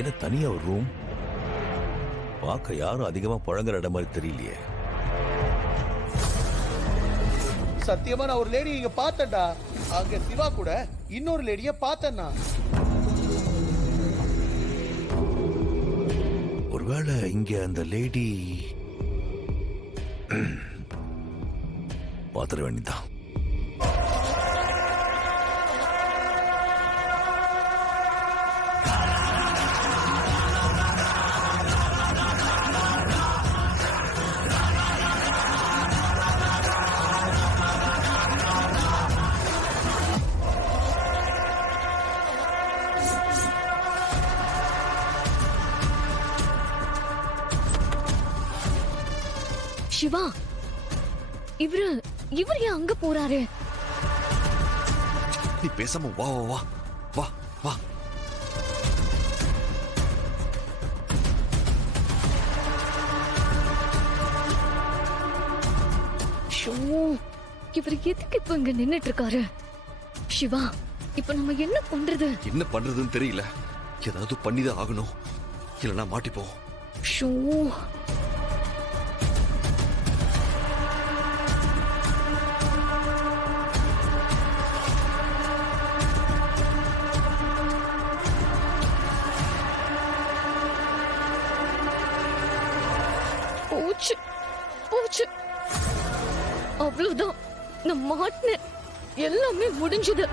என்ன தனியா ஒரு ரூம்? பார்க்க யாரும் அதிகமா புழங்குற இடம் மாதிரி தெரியலையே. சத்தியமா நான் ஒரு லேடி இங்க பார்த்தேன்டா. அங்க சிவா கூட இன்னொரு லேடிய பார்த்தேன்னா. ஒருவேளை இங்க அந்த லேடி பாத்திர வேண்டிதான். சிவா, இவரு ஏன் அங்க போறாரு? நீ பேசாம வா வா வா வா. இவரு எதுக்கு இப்ப இங்க நின்னுட்டு இருக்காரு? சிவா, இப்ப நம்ம என்ன பண்றது? என்ன பண்றதுன்னு தெரியல. ஏதாவது பண்ணிதான் ஆகணும், இல்லைன்னா மாட்டிப்போம். ஷோ, போச்சு போச்சு, அவ்வளவுதான். நான் மாட்டினேன், எல்லாமே முடிஞ்சது.